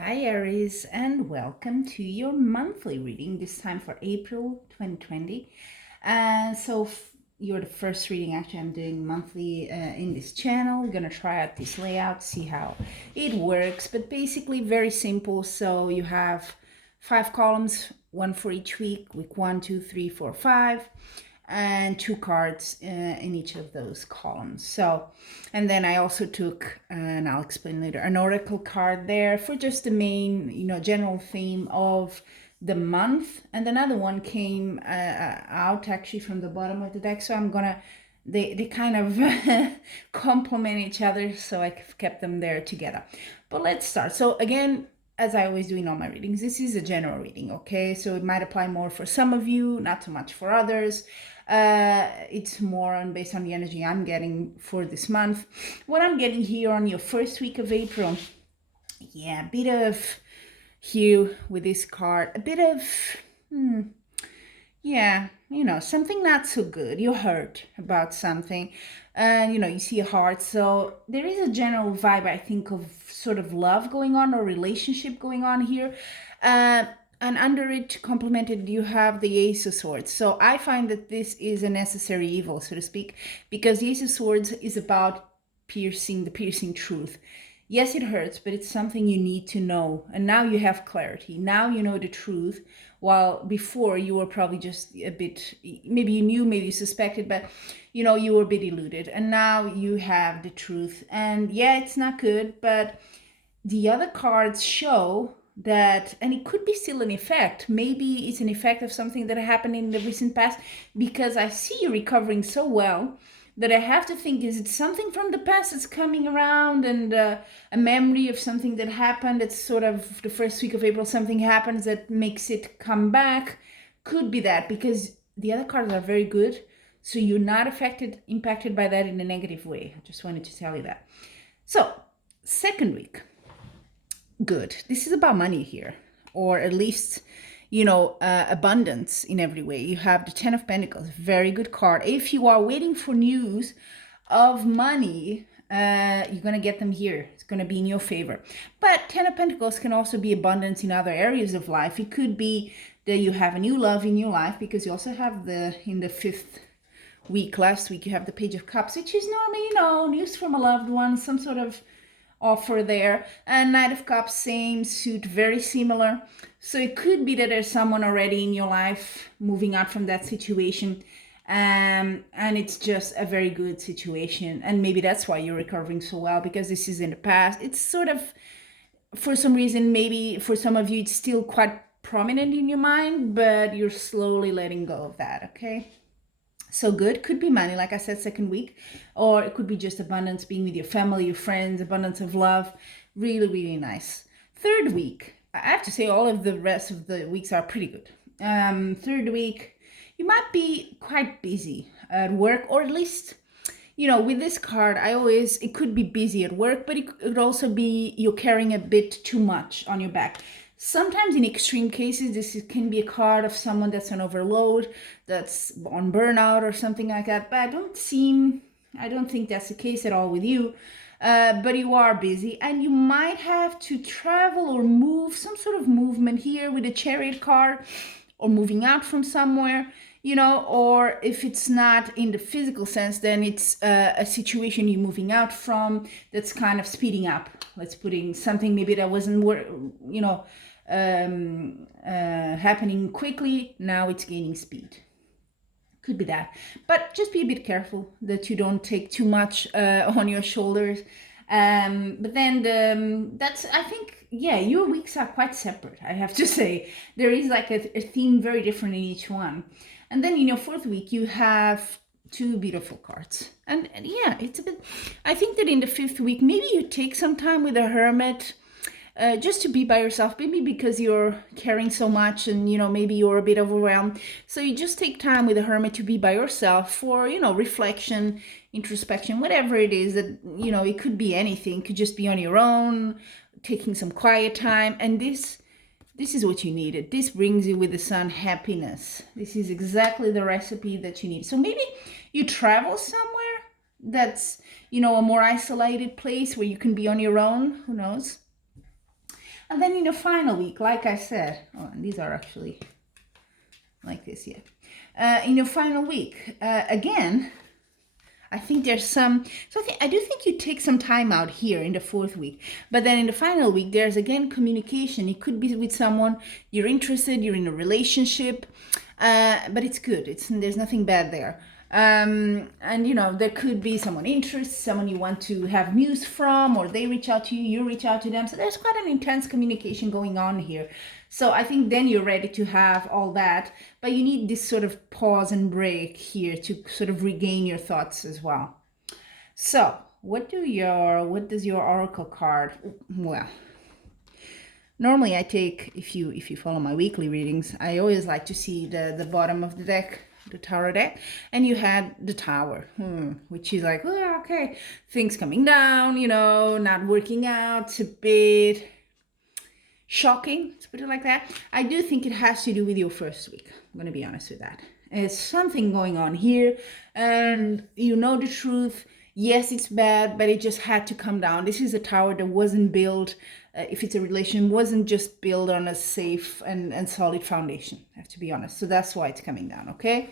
Hi Aries, and welcome to your monthly reading, this time for April 2020. You're the first reading actually I'm doing monthly in this channel. We're gonna try out this layout, see how it works, but basically very simple. So you have 5 columns, one for each week 1, 2, 3, 4, 5, and 2 cards in each of those columns. So, and then I also took, and I'll explain later, an oracle card there for just the main, general theme of the month. And another one came out actually from the bottom of the deck. So they kind of complement each other. So I've kept them there together. But let's start. So again, as I always do in all my readings, this is a general reading, okay? So it might apply more for some of you, not so much for others. It's more on based on the energy I'm getting for this month. What I'm getting here on your first week of April, yeah, a bit of here with this card, a bit of, yeah, something not so good. You're hurt about something, and you see a heart. So there is a general vibe, I think, of sort of love going on or relationship going on here. And under it, complemented, you have the Ace of Swords. So I find that this is a necessary evil, so to speak, because the Ace of Swords is about the piercing truth. Yes, it hurts, but it's something you need to know. And now you have clarity. Now you know the truth, while before you were probably just a bit, maybe you knew, maybe you suspected, but you were a bit eluded. And now you have the truth. And yeah, it's not good, but the other cards show that, and it could be still an effect. Maybe it's an effect of something that happened in the recent past, because I see you recovering so well that I have to think, is it something from the past that's coming around, and a memory of something that happened? It's sort of the first week of April, something happens that makes it come back. Could be that, because the other cards are very good. So you're not impacted by that in a negative way. I just wanted to tell you that. So, second week. Good. This is about money here, or at least, abundance in every way. You have the Ten of Pentacles, very good card. If you are waiting for news of money, you're going to get them here. It's going to be in your favor. But Ten of Pentacles can also be abundance in other areas of life. It could be that you have a new love in your life, because you also have in the fifth week, last week, you have the Page of Cups, which is normally, news from a loved one, some sort of offer there. And Knight of Cups, same suit, very similar. So it could be that there's someone already in your life moving out from that situation, and it's just a very good situation. And maybe that's why you're recovering so well, because this is in the past. It's sort of, for some reason, maybe for some of you, it's still quite prominent in your mind, but you're slowly letting go of that, okay? So good. Could be money, like I said, second week, or it could be just abundance, being with your family, your friends, abundance of love. Really, really nice. Third week, I have to say all of the rest of the weeks are pretty good. Third week, you might be quite busy at work, or at least, with this card, it could be busy at work, but it could also be you're carrying a bit too much on your back. Sometimes in extreme cases, this can be a card of someone that's on overload, that's on burnout or something like that. But I don't think that's the case at all with you. But you are busy, and you might have to travel or move, some sort of movement here with a Chariot card, or moving out from somewhere, or if it's not in the physical sense, then it's a situation you're moving out from that's kind of speeding up. Let's put in something maybe that wasn't happening quickly, now it's gaining speed. Could be that, but just be a bit careful that you don't take too much on your shoulders. But then that's, I think, yeah, your weeks are quite separate, I have to say. There is like a theme very different in each one. And then in your fourth week, you have two beautiful cards. And yeah, it's a bit, I think that in the fifth week, maybe you take some time with a hermit, just to be by yourself, maybe because you're carrying so much, and maybe you're a bit overwhelmed. So you just take time with a hermit to be by yourself for reflection, introspection, whatever it is that it could be anything. It could just be on your own, taking some quiet time. And this is what you needed. This brings you with the sun happiness. This is exactly the recipe that you need. So maybe you travel somewhere that's a more isolated place where you can be on your own. Who knows? And then in the final week, like I said, oh, and these are actually like this, yeah. In your final week, again, I think there's some, so I do think you take some time out here in the fourth week, but then in the final week, there's again communication. It could be with someone you're interested, you're in a relationship, but it's good. There's nothing bad there. And you know, there could be someone interested, someone you want to have news from, or they reach out to you, you reach out to them. So there's quite an intense communication going on here. So I think then you're ready to have all that, but you need this sort of pause and break here to sort of regain your thoughts as well. So what does your oracle card? Well, normally I take, if you follow my weekly readings, I always like to see the bottom of the deck, the tarot deck, and you had the Tower, which is like, oh, okay, things coming down, you know, not working out, it's a bit shocking, to put it like that. I do think it has to do with your first week. I'm going to be honest with that. There's something going on here, and you know the truth. Yes, it's bad, but it just had to come down. This is a tower that wasn't built, if it's a relation, wasn't just built on a safe and solid foundation, I have to be honest. So that's why it's coming down, okay?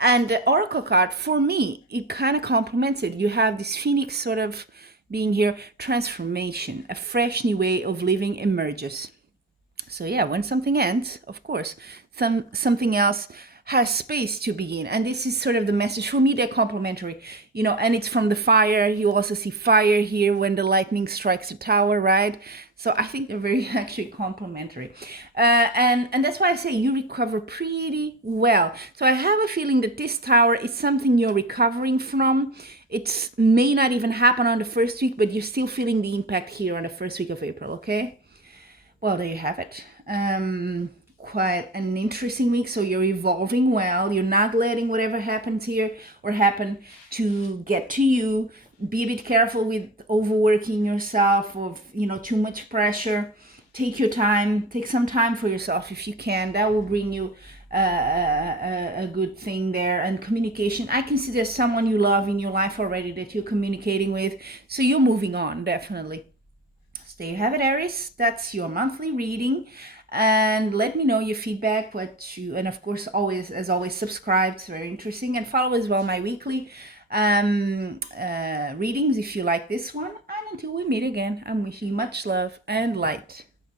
And the oracle card, for me, it kind of complements it. You have this phoenix sort of being here, transformation, a fresh new way of living emerges. So yeah, when something ends, of course, something else has space to begin. And this is sort of the message. For me, they're complementary, you know, and it's from the fire. You also see fire here when the lightning strikes the tower, right? So I think they're very actually complementary. And that's why I say you recover pretty well. So I have a feeling that this tower is something you're recovering from. It may not even happen on the first week, but you're still feeling the impact here on the first week of April, okay? Well, there you have it. Quite an interesting week. So you're evolving well. You're not letting whatever happens here or happen to get to you. Be a bit careful with overworking yourself, of, you know, too much pressure. Take your time. Take some time for yourself if you can. That will bring you a good thing there. And communication, I can see there's someone you love in your life already that you're communicating with. So you're moving on, definitely. There you have it, Aries. That's your monthly reading. And let me know your feedback, and of course, always, as always, subscribe. It's very interesting. And follow as well my weekly readings if you like this one. And until we meet again, I'm wishing you much love and light.